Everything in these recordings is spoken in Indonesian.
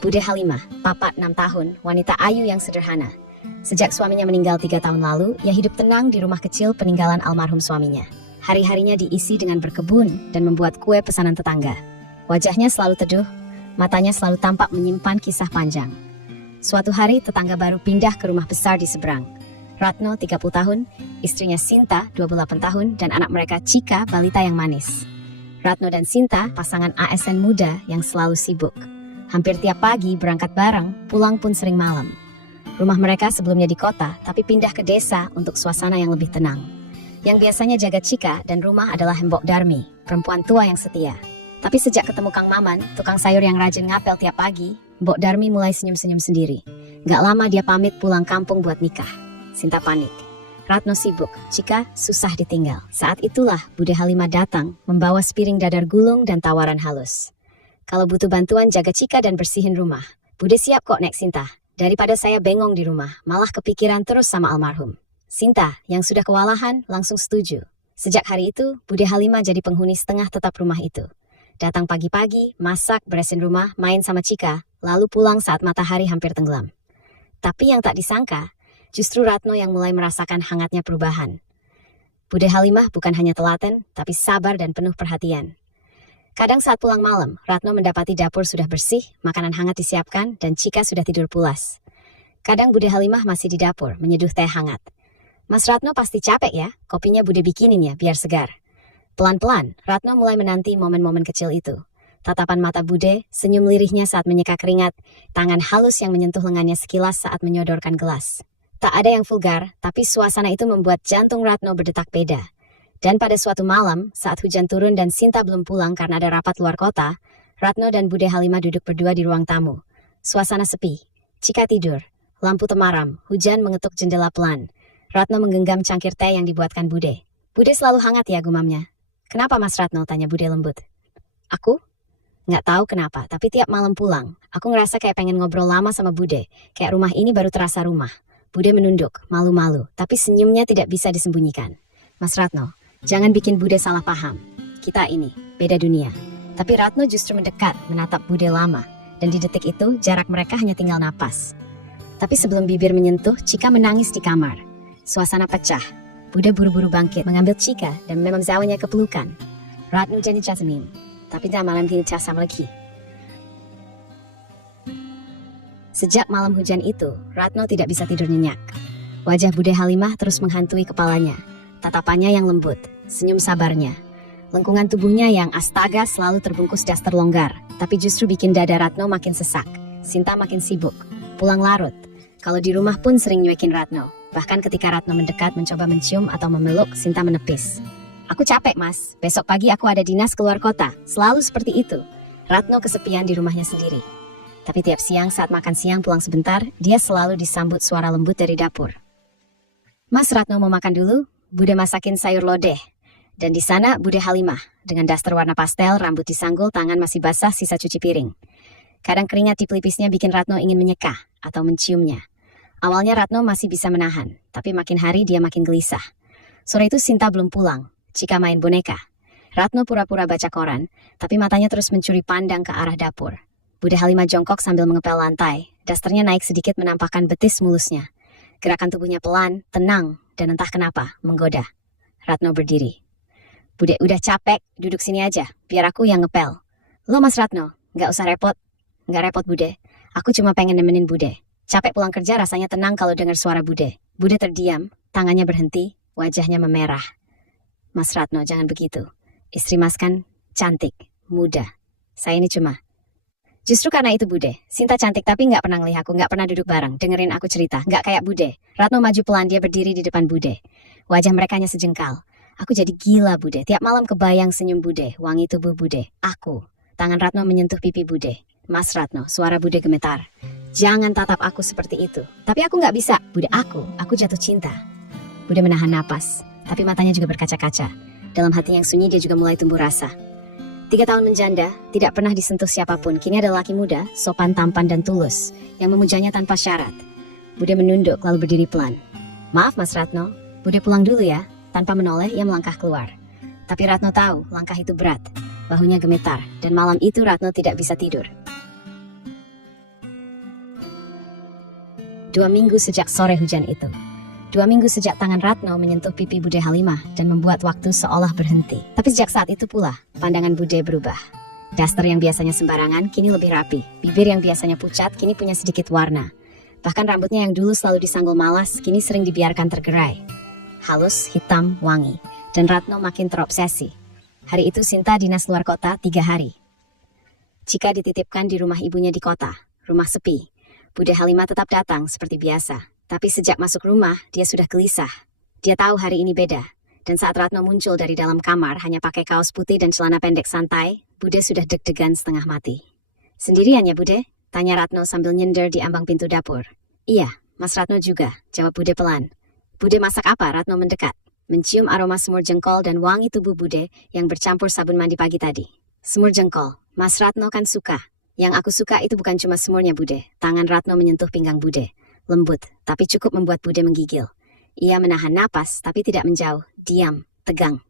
Bude Halimah, papat 6 tahun, wanita ayu yang sederhana. Sejak suaminya meninggal 3 tahun lalu, ia hidup tenang di rumah kecil peninggalan almarhum suaminya. Hari-harinya diisi dengan berkebun dan membuat kue pesanan tetangga. Wajahnya selalu teduh, matanya selalu tampak menyimpan kisah panjang. Suatu hari tetangga baru pindah ke rumah besar di seberang. Ratno 30 tahun, istrinya Sinta 28 tahun, dan anak mereka Cika, balita yang manis. Ratno dan Sinta, pasangan ASN muda yang selalu sibuk. Hampir tiap pagi berangkat bareng, pulang pun sering malam. Rumah mereka sebelumnya di kota, tapi pindah ke desa untuk suasana yang lebih tenang. Yang biasanya jaga Cika dan rumah adalah Mbok Darmi, perempuan tua yang setia. Tapi sejak ketemu Kang Maman, tukang sayur yang rajin ngapel tiap pagi, Mbok Darmi mulai senyum-senyum sendiri. Gak lama dia pamit pulang kampung buat nikah. Sinta panik. Ratno sibuk, Cika susah ditinggal. Saat itulah Bude Halimah datang, membawa sepiring dadar gulung dan tawaran halus. Kalau butuh bantuan jaga Cika dan bersihin rumah, Bude siap kok nek Sinta. Daripada saya bengong di rumah, malah kepikiran terus sama almarhum. Sinta, yang sudah kewalahan, langsung setuju. Sejak hari itu, Bude Halimah jadi penghuni setengah tetap rumah itu. Datang pagi-pagi, masak, beresin rumah, main sama Cika, lalu pulang saat matahari hampir tenggelam. Tapi yang tak disangka, justru Ratno yang mulai merasakan hangatnya perubahan. Bude Halimah bukan hanya telaten, tapi sabar dan penuh perhatian. Kadang saat pulang malam, Ratno mendapati dapur sudah bersih, makanan hangat disiapkan, dan Cika sudah tidur pulas. Kadang Bude Halimah masih di dapur, menyeduh teh hangat. Mas Ratno pasti capek ya, kopinya Bude bikinin ya, biar segar. Pelan-pelan, Ratno mulai menanti momen-momen kecil itu. Tatapan mata Bude, senyum lirihnya saat menyeka keringat, tangan halus yang menyentuh lengannya sekilas saat menyodorkan gelas. Tak ada yang vulgar, tapi suasana itu membuat jantung Ratno berdetak beda. Dan pada suatu malam, saat hujan turun dan Sinta belum pulang karena ada rapat luar kota, Ratno dan Bude Halimah duduk berdua di ruang tamu. Suasana sepi, Cika tidur, lampu temaram, hujan mengetuk jendela pelan. Ratno menggenggam cangkir teh yang dibuatkan Bude. Bude selalu hangat ya gumamnya. Kenapa Mas Ratno? Tanya Bude lembut. Aku? Nggak tahu kenapa, tapi tiap malam pulang, aku ngerasa kayak pengen ngobrol lama sama Bude. Kayak rumah ini baru terasa rumah. Bude menunduk, malu-malu, tapi senyumnya tidak bisa disembunyikan. Mas Ratno, jangan bikin Bude salah paham. Kita ini, beda dunia. Tapi Ratno justru mendekat, menatap Bude lama. Dan di detik itu, jarak mereka hanya tinggal napas. Tapi sebelum bibir menyentuh, Cika menangis di kamar. Suasana pecah. Bude buru-buru bangkit, mengambil Cika, dan memamzawanya ke pelukan. Ratno jadi Jasmine. Tapi dah malam ini casam lagi. Sejak malam hujan itu, Ratno tidak bisa tidur nyenyak. Wajah Bude Halimah terus menghantui kepalanya. Tatapannya yang lembut, senyum sabarnya. Lengkungan tubuhnya yang astaga selalu terbungkus daster longgar, tapi justru bikin dada Ratno makin sesak. Sinta makin sibuk, pulang larut. Kalau di rumah pun sering nyuekin Ratno. Bahkan ketika Ratno mendekat mencoba mencium atau memeluk, Sinta menepis. Aku capek mas, besok pagi aku ada dinas keluar kota. Selalu seperti itu. Ratno kesepian di rumahnya sendiri. Tapi tiap siang saat makan siang pulang sebentar, dia selalu disambut suara lembut dari dapur. Mas Ratno mau makan dulu? Bude masakin sayur lodeh. Dan di sana Bude Halimah, dengan daster warna pastel, rambut disanggul, tangan masih basah sisa cuci piring. Kadang keringat di pelipisnya bikin Ratno ingin menyekah atau menciumnya. Awalnya Ratno masih bisa menahan, tapi makin hari dia makin gelisah. Sore itu Sinta belum pulang, Cika main boneka. Ratno pura-pura baca koran, tapi matanya terus mencuri pandang ke arah dapur. Bude Halimah jongkok sambil mengepel lantai, dasternya naik sedikit menampakkan betis mulusnya. Gerakan tubuhnya pelan, tenang, dan entah kenapa, menggoda. Ratno berdiri. Bude, udah capek, duduk sini aja, biar aku yang ngepel. Lo Mas Ratno, nggak usah repot. Nggak repot Bude, aku cuma pengen nemenin Bude. Capek pulang kerja rasanya tenang kalau dengar suara Bude. Bude terdiam, tangannya berhenti, wajahnya memerah. Mas Ratno, jangan begitu. Istri Mas kan cantik, muda. Saya ini cuma... Justru karena itu Bude, Sinta cantik tapi nggak pernah ngelihat aku, nggak pernah duduk bareng, dengerin aku cerita, nggak kayak Bude. Ratno maju pelan, dia berdiri di depan Bude. Wajah mereka hanya sejengkal. Aku jadi gila Bude, tiap malam kebayang senyum Bude, wangi tubuh Bude, aku. Tangan Ratno menyentuh pipi Bude. Mas Ratno, suara Bude gemetar. Jangan tatap aku seperti itu. Tapi aku nggak bisa, Bude, aku jatuh cinta. Bude menahan napas, tapi matanya juga berkaca-kaca. Dalam hati yang sunyi dia juga mulai tumbuh rasa. 3 tahun menjanda, tidak pernah disentuh siapapun. Kini ada laki muda, sopan, tampan, dan tulus, yang memujanya tanpa syarat. Bude menunduk lalu berdiri pelan. Maaf Mas Ratno, Bude pulang dulu ya. Tanpa menoleh, ia melangkah keluar. Tapi Ratno tahu langkah itu berat. Bahunya gemetar, dan malam itu Ratno tidak bisa tidur. 2 minggu sejak sore hujan itu. 2 minggu sejak tangan Ratno menyentuh pipi Bude Halimah dan membuat waktu seolah berhenti. Tapi sejak saat itu pula, pandangan Bude berubah. Daster yang biasanya sembarangan kini lebih rapi. Bibir yang biasanya pucat kini punya sedikit warna. Bahkan rambutnya yang dulu selalu disanggul malas kini sering dibiarkan tergerai. Halus, hitam, wangi. Dan Ratno makin terobsesi. Hari itu Sinta dinas luar kota 3 hari. Cika dititipkan di rumah ibunya di kota. Rumah sepi. Bude Halimah tetap datang seperti biasa. Tapi sejak masuk rumah, dia sudah gelisah. Dia tahu hari ini beda. Dan saat Ratno muncul dari dalam kamar hanya pakai kaos putih dan celana pendek santai, Bude sudah deg-degan setengah mati. Sendirian ya Bude? Tanya Ratno sambil nyender di ambang pintu dapur. Iya, Mas Ratno juga, jawab Bude pelan. Bude masak apa? Ratno mendekat. Mencium aroma semur jengkol dan wangi tubuh Bude yang bercampur sabun mandi pagi tadi. Semur jengkol, Mas Ratno kan suka. Yang aku suka itu bukan cuma semurnya Bude. Tangan Ratno menyentuh pinggang Bude. Lembut, tapi cukup membuat Bude menggigil. Ia menahan napas, tapi tidak menjauh. Diam, tegang.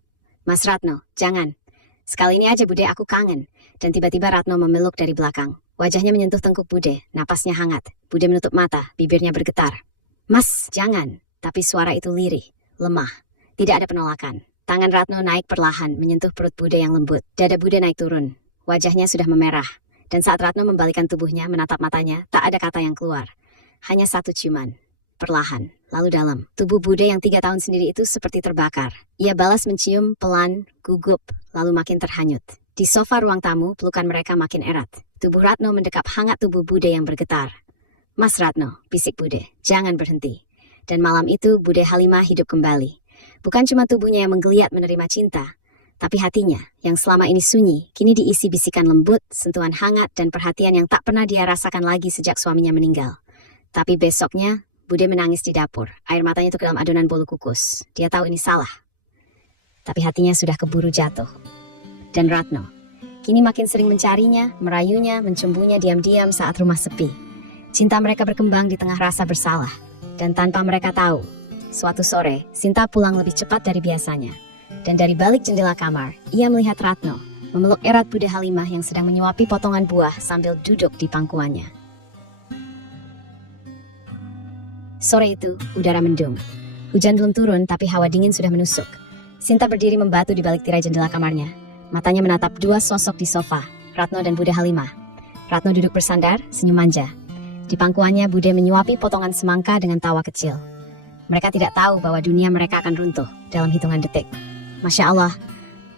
Mas Ratno, jangan. Sekali ini aja Bude, aku kangen. Dan tiba-tiba Ratno memeluk dari belakang. Wajahnya menyentuh tengkuk Bude, napasnya hangat. Bude menutup mata, bibirnya bergetar. Mas, jangan. Tapi suara itu lirih, lemah. Tidak ada penolakan. Tangan Ratno naik perlahan, menyentuh perut Bude yang lembut. Dada Bude naik turun. Wajahnya sudah memerah. Dan saat Ratno membalikan tubuhnya, menatap matanya, tak ada kata yang keluar. Hanya satu ciuman. Perlahan, lalu dalam. Tubuh Bude yang 3 tahun sendiri itu seperti terbakar. Ia balas mencium, pelan, gugup, lalu makin terhanyut. Di sofa ruang tamu, pelukan mereka makin erat. Tubuh Ratno mendekap hangat tubuh Bude yang bergetar. Mas Ratno, bisik Bude, jangan berhenti. Dan malam itu, Bude Halimah hidup kembali. Bukan cuma tubuhnya yang menggeliat menerima cinta, tapi hatinya, yang selama ini sunyi, kini diisi bisikan lembut, sentuhan hangat, dan perhatian yang tak pernah dia rasakan lagi sejak suaminya meninggal. Tapi besoknya, Bude menangis di dapur. Air matanya itu ke dalam adonan bolu kukus. Dia tahu ini salah. Tapi hatinya sudah keburu jatuh. Dan Ratno, kini makin sering mencarinya, merayunya, mencumbunya diam-diam saat rumah sepi. Cinta mereka berkembang di tengah rasa bersalah. Dan tanpa mereka tahu, suatu sore, Sinta pulang lebih cepat dari biasanya. Dan dari balik jendela kamar, ia melihat Ratno memeluk erat Bude Halimah yang sedang menyuapi potongan buah sambil duduk di pangkuannya. Sore itu, udara mendung. Hujan belum turun, tapi hawa dingin sudah menusuk. Sinta berdiri membatu di balik tirai jendela kamarnya. Matanya menatap 2 sosok di sofa, Ratno dan Bude Halimah. Ratno duduk bersandar, senyum manja. Di pangkuannya, Bude menyuapi potongan semangka dengan tawa kecil. Mereka tidak tahu bahwa dunia mereka akan runtuh dalam hitungan detik. Masya Allah,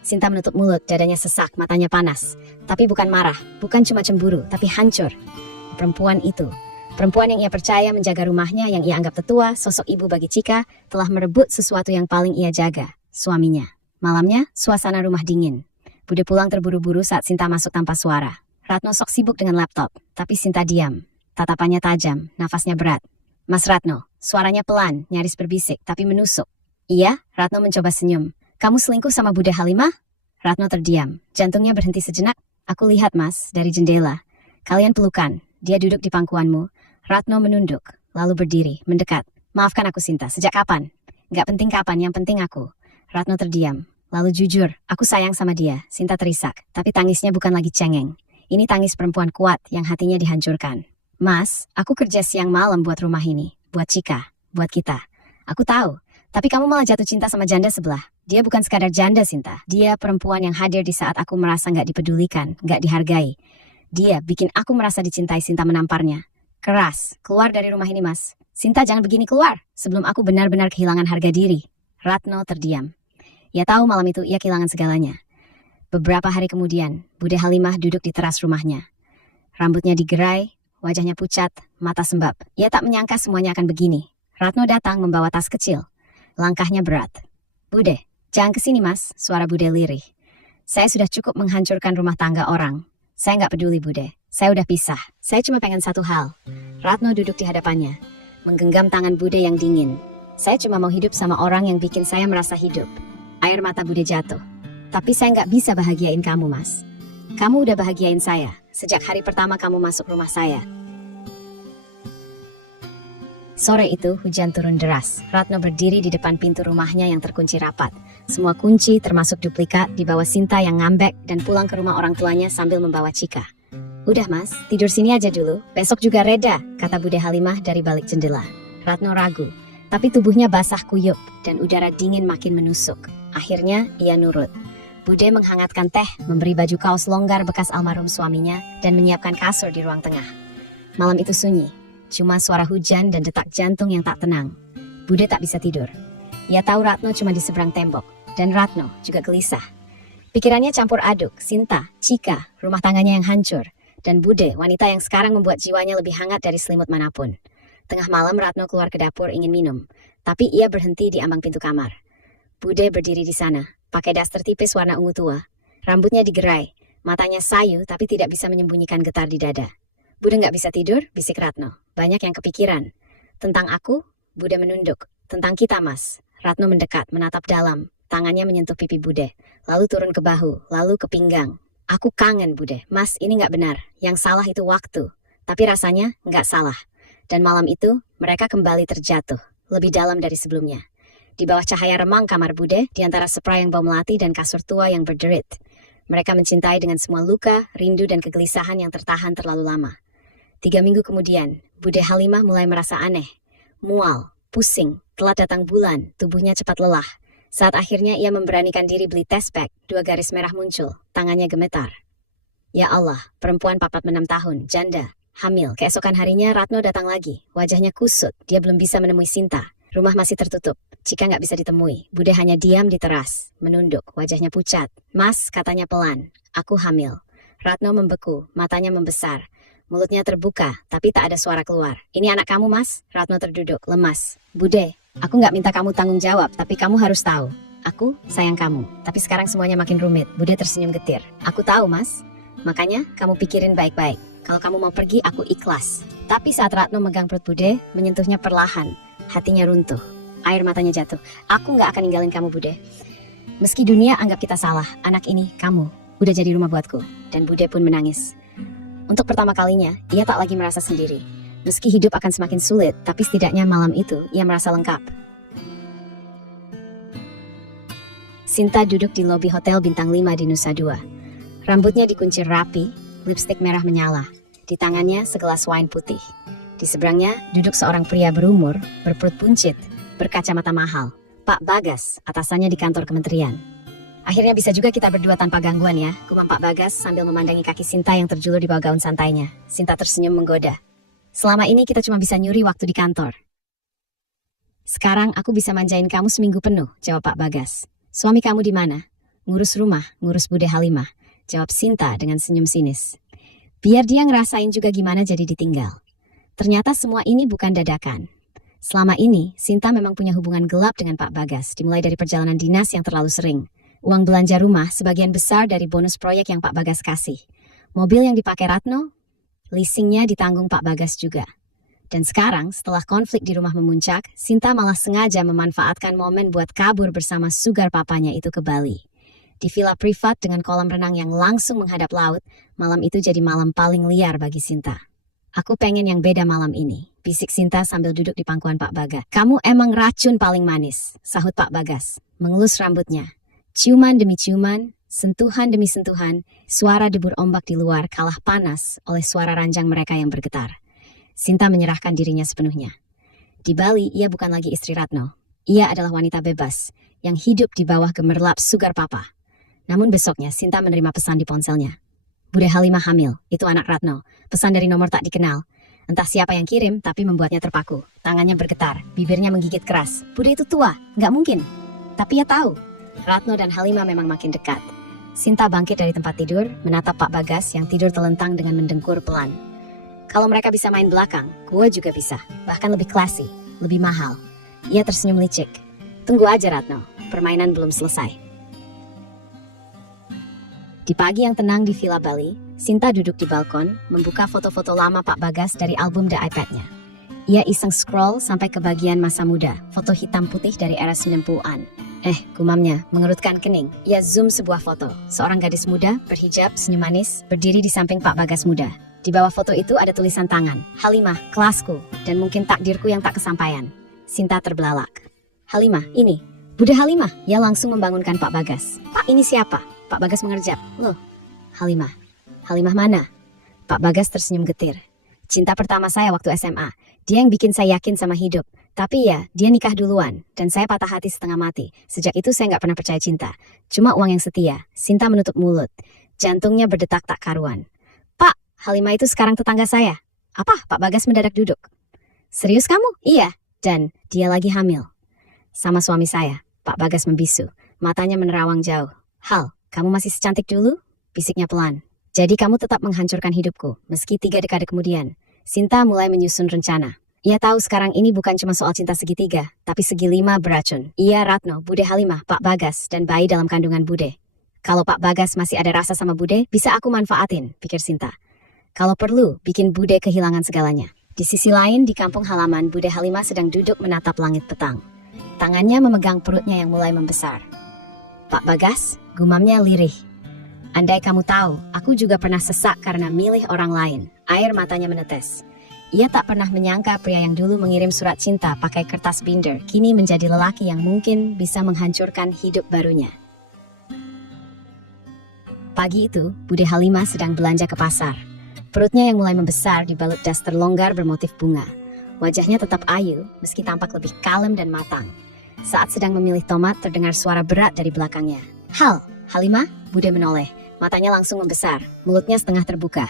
Sinta menutup mulut, dadanya sesak, matanya panas. Tapi bukan marah, bukan cuma cemburu, tapi hancur. Perempuan itu, perempuan yang ia percaya menjaga rumahnya yang ia anggap tetua, sosok ibu bagi Cika, telah merebut sesuatu yang paling ia jaga, suaminya. Malamnya, suasana rumah dingin. Bude pulang terburu-buru saat Sinta masuk tanpa suara. Ratno sok sibuk dengan laptop, tapi Sinta diam. Tatapannya tajam, nafasnya berat. Mas Ratno, suaranya pelan, nyaris berbisik, tapi menusuk. Iya, Ratno mencoba senyum. Kamu selingkuh sama Bude Halimah? Ratno terdiam. Jantungnya berhenti sejenak. Aku lihat mas, dari jendela. Kalian pelukan. Dia duduk di pangkuanmu. Ratno menunduk, lalu berdiri, mendekat. Maafkan aku Sinta, sejak kapan? Gak penting kapan, yang penting aku. Ratno terdiam. Lalu jujur, aku sayang sama dia. Sinta terisak. Tapi tangisnya bukan lagi cengeng. Ini tangis perempuan kuat yang hatinya dihancurkan. Mas, aku kerja siang malam buat rumah ini. Buat Cika, buat kita. Aku tahu. Tapi kamu malah jatuh cinta sama janda sebelah. Dia bukan sekadar janda, Sinta. Dia perempuan yang hadir di saat aku merasa gak dipedulikan, gak dihargai. Dia bikin aku merasa dicintai. Sinta menamparnya. Keras, keluar dari rumah ini, mas. Sinta, jangan begini, keluar. Sebelum aku benar-benar kehilangan harga diri. Ratno terdiam. Ia tahu malam itu ia kehilangan segalanya. Beberapa hari kemudian, Bude Halimah duduk di teras rumahnya. Rambutnya digerai, wajahnya pucat, mata sembab. Ia tak menyangka semuanya akan begini. Ratno datang membawa tas kecil. Langkahnya berat. Bude, jangan kesini mas, suara Bude lirih. Saya sudah cukup menghancurkan rumah tangga orang. Saya nggak peduli Bude, saya udah pisah. Saya cuma pengen satu hal. Ratno duduk di hadapannya, menggenggam tangan Bude yang dingin. Saya cuma mau hidup sama orang yang bikin saya merasa hidup. Air mata Bude jatuh. Tapi saya nggak bisa bahagiain kamu mas. Kamu udah bahagiain saya, sejak hari pertama kamu masuk rumah saya. Sore itu, hujan turun deras. Ratno berdiri di depan pintu rumahnya yang terkunci rapat. Semua kunci, termasuk duplikat, dibawa Sinta yang ngambek dan pulang ke rumah orang tuanya sambil membawa Cika. Udah mas, tidur sini aja dulu, besok juga reda, kata Bude Halimah dari balik jendela. Ratno ragu, tapi tubuhnya basah kuyup dan udara dingin makin menusuk. Akhirnya ia nurut. Bude menghangatkan teh, memberi baju kaos longgar bekas almarhum suaminya, dan menyiapkan kasur di ruang tengah. Malam itu sunyi, cuma suara hujan dan detak jantung yang tak tenang. Bude tak bisa tidur. Ia tahu Ratno cuma di seberang tembok, dan Ratno juga gelisah. Pikirannya campur aduk, Sinta, Cika, rumah tangganya yang hancur, dan Bude, wanita yang sekarang membuat jiwanya lebih hangat dari selimut manapun. Tengah malam Ratno keluar ke dapur ingin minum, tapi ia berhenti di ambang pintu kamar. Bude berdiri di sana, pakai daster tipis warna ungu tua. Rambutnya digerai, matanya sayu tapi tidak bisa menyembunyikan getar di dada. Bude nggak bisa tidur, bisik Ratno. Banyak yang kepikiran. Tentang aku, Bude menunduk. Tentang kita, Mas. Ratno mendekat, menatap dalam. Tangannya menyentuh pipi Bude, lalu turun ke bahu, lalu ke pinggang. Aku kangen, Bude. Mas, ini nggak benar. Yang salah itu waktu. Tapi rasanya nggak salah. Dan malam itu, mereka kembali terjatuh. Lebih dalam dari sebelumnya. Di bawah cahaya remang kamar Bude, di antara spray yang bau melati dan kasur tua yang berderit. Mereka mencintai dengan semua luka, rindu dan kegelisahan yang tertahan terlalu lama. 3 minggu kemudian, Bude Halimah mulai merasa aneh. Mual, pusing, telat datang bulan, tubuhnya cepat lelah. Saat akhirnya ia memberanikan diri beli test pack, 2 garis merah muncul, tangannya gemetar. Ya Allah, perempuan 46 tahun, janda, hamil. Keesokan harinya Ratno datang lagi, wajahnya kusut, dia belum bisa menemui Sinta. Rumah masih tertutup, Cika nggak bisa ditemui. Bude hanya diam di teras, menunduk, wajahnya pucat. Mas, katanya pelan, aku hamil. Ratno membeku, matanya membesar. Mulutnya terbuka, tapi tak ada suara keluar. Ini anak kamu, Mas? Ratno terduduk, lemas. Bude, aku nggak minta kamu tanggung jawab, tapi kamu harus tahu. Aku sayang kamu, tapi sekarang semuanya makin rumit. Bude tersenyum getir. Aku tahu, Mas. Makanya, kamu pikirin baik-baik. Kalau kamu mau pergi, aku ikhlas. Tapi saat Ratno megang perut Bude, menyentuhnya perlahan. Hatinya runtuh. Air matanya jatuh. Aku nggak akan ninggalin kamu, Bude. Meski dunia anggap kita salah, anak ini, kamu, udah jadi rumah buatku. Dan Bude pun menangis. Untuk pertama kalinya, ia tak lagi merasa sendiri. Meski hidup akan semakin sulit, tapi setidaknya malam itu, ia merasa lengkap. Sinta duduk di lobi hotel bintang 5 di Nusa Dua. Rambutnya dikuncir rapi, lipstik merah menyala. Di tangannya segelas wine putih. Di seberangnya duduk seorang pria berumur, berperut buncit, berkacamata mahal. Pak Bagas, atasannya di kantor kementerian. Akhirnya bisa juga kita berdua tanpa gangguan ya, gumam Pak Bagas sambil memandangi kaki Sinta yang terjulur di bawah gaun santainya. Sinta tersenyum menggoda. Selama ini kita cuma bisa nyuri waktu di kantor. Sekarang aku bisa manjain kamu seminggu penuh, jawab Pak Bagas. Suami kamu di mana? Ngurus rumah, ngurus Bude Halimah, jawab Sinta dengan senyum sinis. Biar dia ngerasain juga gimana jadi ditinggal. Ternyata semua ini bukan dadakan. Selama ini, Sinta memang punya hubungan gelap dengan Pak Bagas, dimulai dari perjalanan dinas yang terlalu sering. Uang belanja rumah sebagian besar dari bonus proyek yang Pak Bagas kasih. Mobil yang dipakai Ratno, leasingnya ditanggung Pak Bagas juga. Dan sekarang, setelah konflik di rumah memuncak, Sinta malah sengaja memanfaatkan momen buat kabur bersama sugar papanya itu ke Bali. Di villa privat dengan kolam renang yang langsung menghadap laut, malam itu jadi malam paling liar bagi Sinta. Aku pengen yang beda malam ini, bisik Sinta sambil duduk di pangkuan Pak Bagas. Kamu emang racun paling manis, sahut Pak Bagas, mengelus rambutnya. Ciuman demi ciuman, sentuhan demi sentuhan, suara debur ombak di luar kalah panas oleh suara ranjang mereka yang bergetar. Sinta menyerahkan dirinya sepenuhnya. Di Bali, ia bukan lagi istri Ratno. Ia adalah wanita bebas, yang hidup di bawah gemerlap sugar papa. Namun besoknya, Sinta menerima pesan di ponselnya. Bude Halimah hamil, itu anak Ratno. Pesan dari nomor tak dikenal. Entah siapa yang kirim, tapi membuatnya terpaku. Tangannya bergetar, bibirnya menggigit keras. Bude itu tua, nggak mungkin. Tapi ia tahu. Ratno dan Halimah memang makin dekat. Sinta bangkit dari tempat tidur, menatap Pak Bagas yang tidur telentang dengan mendengkur pelan. Kalau mereka bisa main belakang, gue juga bisa. Bahkan lebih classy, lebih mahal. Ia tersenyum licik. Tunggu aja Ratno, permainan belum selesai. Di pagi yang tenang di Villa Bali, Sinta duduk di balkon, membuka foto-foto lama Pak Bagas dari album The iPad-nya. Ia iseng scroll sampai ke bagian masa muda, foto hitam putih dari era 90-an. Gumamnya, mengerutkan kening. Ia zoom sebuah foto. Seorang gadis muda, berhijab, senyum manis, berdiri di samping Pak Bagas muda. Di bawah foto itu ada tulisan tangan. Halimah, kelasku, dan mungkin takdirku yang tak kesampaian. Sinta terbelalak. Halimah, ini. Bude Halimah. Ia langsung membangunkan Pak Bagas. Pak, ini siapa? Pak Bagas mengerjap. Loh, Halimah. Halimah mana? Pak Bagas tersenyum getir. Cinta pertama saya waktu SMA. Dia yang bikin saya yakin sama hidup. Tapi ya, dia nikah duluan. Dan saya patah hati setengah mati. Sejak itu saya nggak pernah percaya cinta. Cuma uang yang setia. Sinta menutup mulut. Jantungnya berdetak tak karuan. Pak, Halimah itu sekarang tetangga saya. Apa? Pak Bagas mendadak duduk. Serius kamu? Iya. Dan dia lagi hamil. Sama suami saya. Pak Bagas membisu. Matanya menerawang jauh. Hal, kamu masih secantik dulu? Bisiknya pelan. Jadi kamu tetap menghancurkan hidupku. Meski 3 dekade kemudian. Sinta mulai menyusun rencana. Ia tahu sekarang ini bukan cuma soal cinta segitiga, tapi segi 5 beracun. Ia, Ratno, Bude Halimah, Pak Bagas, dan bayi dalam kandungan Bude. Kalau Pak Bagas masih ada rasa sama Bude, bisa aku manfaatin, pikir Sinta. Kalau perlu, bikin Bude kehilangan segalanya. Di sisi lain, di kampung halaman, Bude Halimah sedang duduk menatap langit petang. Tangannya memegang perutnya yang mulai membesar. Pak Bagas, gumamnya lirih. Andai kamu tahu, aku juga pernah sesak karena milih orang lain. Air matanya menetes. Ia tak pernah menyangka pria yang dulu mengirim surat cinta pakai kertas binder, kini menjadi lelaki yang mungkin bisa menghancurkan hidup barunya. Pagi itu, Bude Halimah sedang belanja ke pasar. Perutnya yang mulai membesar dibalut daster longgar bermotif bunga. Wajahnya tetap ayu, meski tampak lebih kalem dan matang. Saat sedang memilih tomat, terdengar suara berat dari belakangnya. Hal, Halimah, Bude menoleh. Matanya langsung membesar, mulutnya setengah terbuka.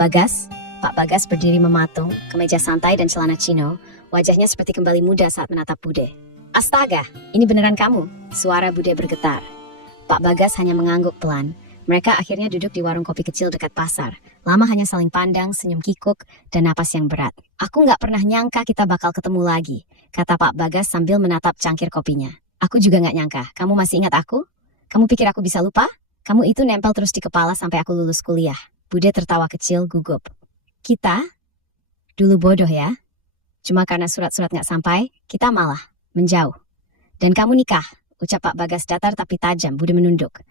Bagas, Pak Bagas berdiri mematung, kemeja santai dan celana chino, wajahnya seperti kembali muda saat menatap Bude. Astaga, ini beneran kamu? Suara Bude bergetar. Pak Bagas hanya mengangguk pelan. Mereka akhirnya duduk di warung kopi kecil dekat pasar. Lama hanya saling pandang, senyum kikuk, dan napas yang berat. Aku nggak pernah nyangka kita bakal ketemu lagi, kata Pak Bagas sambil menatap cangkir kopinya. Aku juga nggak nyangka, kamu masih ingat aku? Kamu pikir aku bisa lupa? Kamu itu nempel terus di kepala sampai aku lulus kuliah. Bude tertawa kecil gugup. Kita? Dulu bodoh ya. Cuma karena surat-surat nggak sampai, kita malah menjauh. Dan kamu nikah, ucap Pak Bagas datar tapi tajam. Bude menunduk.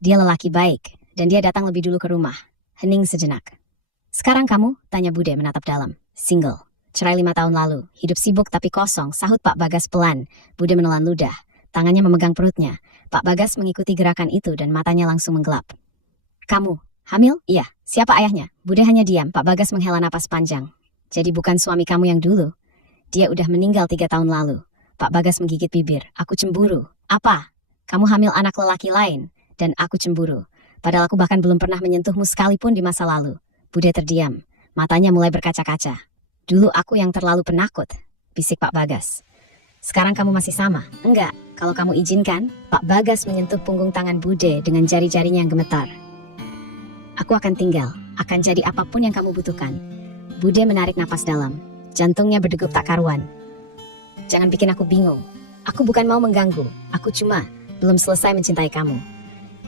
Dia lelaki baik, dan dia datang lebih dulu ke rumah. Hening sejenak. Sekarang kamu? Tanya Bude menatap dalam. Single. Cerai 5 tahun lalu. Hidup sibuk tapi kosong, sahut Pak Bagas pelan. Bude menelan ludah. Tangannya memegang perutnya. Pak Bagas mengikuti gerakan itu dan matanya langsung menggelap. Kamu, hamil? Iya. Siapa ayahnya? Bude hanya diam. Pak Bagas menghela napas panjang. Jadi bukan suami kamu yang dulu? Dia udah meninggal 3 tahun lalu. Pak Bagas menggigit bibir. Aku cemburu. Apa? Kamu hamil anak lelaki lain? Dan aku cemburu. Padahal aku bahkan belum pernah menyentuhmu sekalipun di masa lalu. Bude terdiam. Matanya mulai berkaca-kaca. Dulu aku yang terlalu penakut, bisik Pak Bagas. Sekarang kamu masih sama? Enggak. Kalau kamu izinkan, Pak Bagas menyentuh punggung tangan Bude dengan jari-jarinya yang gemetar. Aku akan tinggal, akan jadi apapun yang kamu butuhkan. Bude menarik napas dalam. Jantungnya berdegup tak karuan. Jangan bikin aku bingung. Aku bukan mau mengganggu. Aku cuma belum selesai mencintai kamu.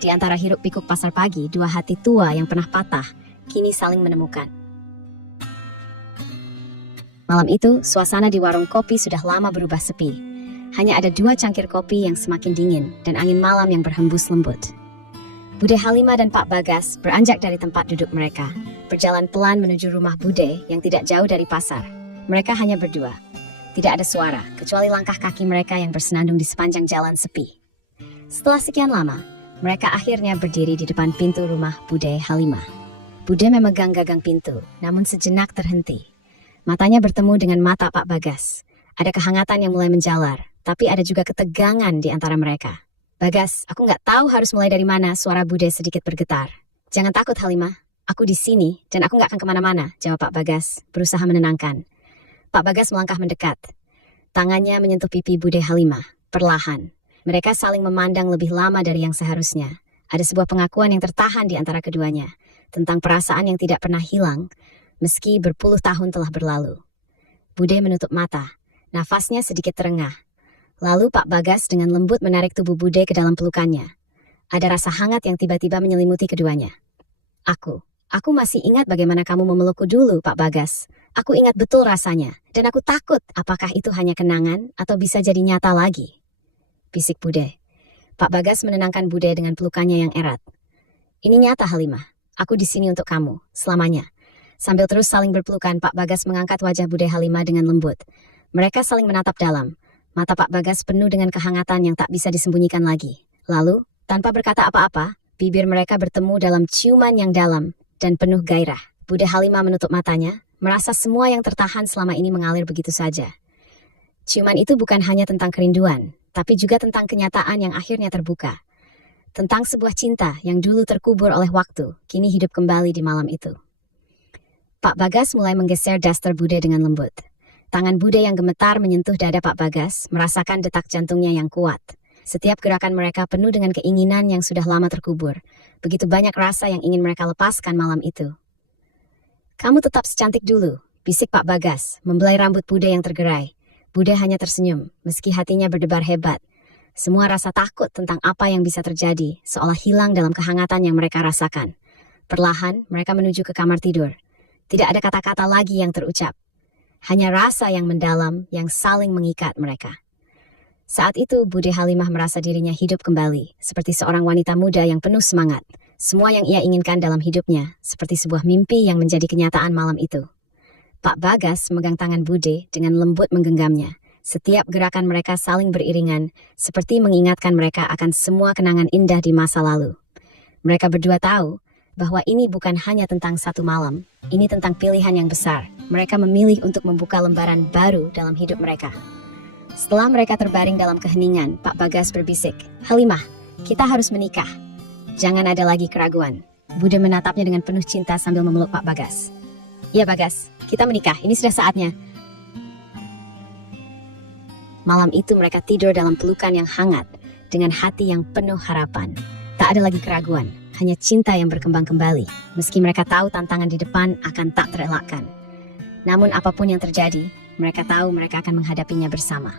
Di antara hiruk pikuk pasar pagi, 2 hati tua yang pernah patah, kini saling menemukan. Malam itu, suasana di warung kopi sudah lama berubah sepi. Hanya ada 2 cangkir kopi yang semakin dingin dan angin malam yang berhembus lembut. Bude Halimah dan Pak Bagas beranjak dari tempat duduk mereka, berjalan pelan menuju rumah Bude yang tidak jauh dari pasar. Mereka hanya berdua. Tidak ada suara, kecuali langkah kaki mereka yang bersenandung di sepanjang jalan sepi. Setelah sekian lama, mereka akhirnya berdiri di depan pintu rumah Bude Halimah. Bude memegang gagang pintu, namun sejenak terhenti. Matanya bertemu dengan mata Pak Bagas. Ada kehangatan yang mulai menjalar, tapi ada juga ketegangan di antara mereka. Bagas, aku nggak tahu harus mulai dari mana, suara Bude sedikit bergetar. Jangan takut Halimah, aku di sini dan aku nggak akan kemana-mana, jawab Pak Bagas, berusaha menenangkan. Pak Bagas melangkah mendekat. Tangannya menyentuh pipi Bude Halimah, perlahan. Mereka saling memandang lebih lama dari yang seharusnya. Ada sebuah pengakuan yang tertahan di antara keduanya, tentang perasaan yang tidak pernah hilang, meski berpuluh tahun telah berlalu. Bude menutup mata, nafasnya sedikit terengah. Lalu Pak Bagas dengan lembut menarik tubuh Bude ke dalam pelukannya. Ada rasa hangat yang tiba-tiba menyelimuti keduanya. Aku masih ingat bagaimana kamu memelukku dulu, Pak Bagas. Aku ingat betul rasanya, dan aku takut apakah itu hanya kenangan atau bisa jadi nyata lagi. Bisik Bude. Pak Bagas menenangkan Bude dengan pelukannya yang erat. Ini nyata Halimah, aku di sini untuk kamu, selamanya. Sambil terus saling berpelukan, Pak Bagas mengangkat wajah Bude Halimah dengan lembut. Mereka saling menatap dalam. Mata Pak Bagas penuh dengan kehangatan yang tak bisa disembunyikan lagi. Lalu, tanpa berkata apa-apa, bibir mereka bertemu dalam ciuman yang dalam dan penuh gairah. Bude Halimah menutup matanya, merasa semua yang tertahan selama ini mengalir begitu saja. Ciuman itu bukan hanya tentang kerinduan, tapi juga tentang kenyataan yang akhirnya terbuka. Tentang sebuah cinta yang dulu terkubur oleh waktu, kini hidup kembali di malam itu. Pak Bagas mulai menggeser daster Bude dengan lembut. Tangan Bude yang gemetar menyentuh dada Pak Bagas, merasakan detak jantungnya yang kuat. Setiap gerakan mereka penuh dengan keinginan yang sudah lama terkubur. Begitu banyak rasa yang ingin mereka lepaskan malam itu. "Kamu tetap secantik dulu," bisik Pak Bagas, membelai rambut Bude yang tergerai. Bude hanya tersenyum, meski hatinya berdebar hebat. Semua rasa takut tentang apa yang bisa terjadi, seolah hilang dalam kehangatan yang mereka rasakan. Perlahan, mereka menuju ke kamar tidur. Tidak ada kata-kata lagi yang terucap. Hanya rasa yang mendalam, yang saling mengikat mereka. Saat itu, Bude Halimah merasa dirinya hidup kembali, seperti seorang wanita muda yang penuh semangat. Semua yang ia inginkan dalam hidupnya, seperti sebuah mimpi yang menjadi kenyataan malam itu. Pak Bagas memegang tangan Bude dengan lembut menggenggamnya. Setiap gerakan mereka saling beriringan, seperti mengingatkan mereka akan semua kenangan indah di masa lalu. Mereka berdua tahu bahwa ini bukan hanya tentang satu malam, ini tentang pilihan yang besar. Mereka memilih untuk membuka lembaran baru dalam hidup mereka. Setelah mereka terbaring dalam keheningan, Pak Bagas berbisik, "Halimah, kita harus menikah. Jangan ada lagi keraguan." Bude menatapnya dengan penuh cinta sambil memeluk Pak Bagas. "Ya Bagas, kita menikah, ini sudah saatnya." Malam itu mereka tidur dalam pelukan yang hangat, dengan hati yang penuh harapan. Tak ada lagi keraguan, hanya cinta yang berkembang kembali, meski mereka tahu tantangan di depan akan tak terelakkan. Namun apapun yang terjadi, mereka tahu mereka akan menghadapinya bersama.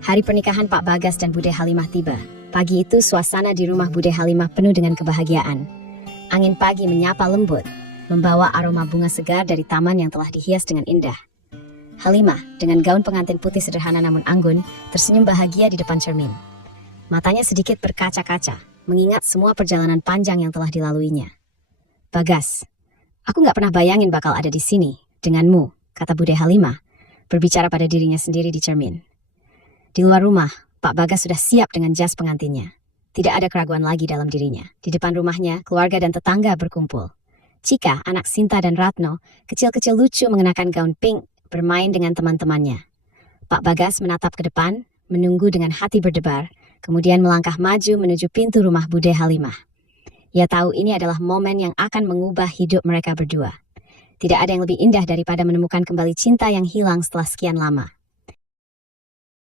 Hari pernikahan Pak Bagas dan Bude Halimah tiba. Pagi itu suasana di rumah Bude Halimah penuh dengan kebahagiaan. Angin pagi menyapa lembut, membawa aroma bunga segar dari taman yang telah dihias dengan indah. Halimah, dengan gaun pengantin putih sederhana namun anggun, tersenyum bahagia di depan cermin. Matanya sedikit berkaca-kaca, mengingat semua perjalanan panjang yang telah dilaluinya. "Bagas, aku gak pernah bayangin bakal ada di sini, denganmu," kata Bude Halimah, berbicara pada dirinya sendiri di cermin. Di luar rumah, Pak Bagas sudah siap dengan jas pengantinnya. Tidak ada keraguan lagi dalam dirinya. Di depan rumahnya, keluarga dan tetangga berkumpul. Cika, anak Sinta dan Ratno, kecil-kecil lucu mengenakan gaun pink, bermain dengan teman-temannya. Pak Bagas menatap ke depan, menunggu dengan hati berdebar, kemudian melangkah maju menuju pintu rumah Bude Halimah. Ia tahu ini adalah momen yang akan mengubah hidup mereka berdua. Tidak ada yang lebih indah daripada menemukan kembali cinta yang hilang setelah sekian lama.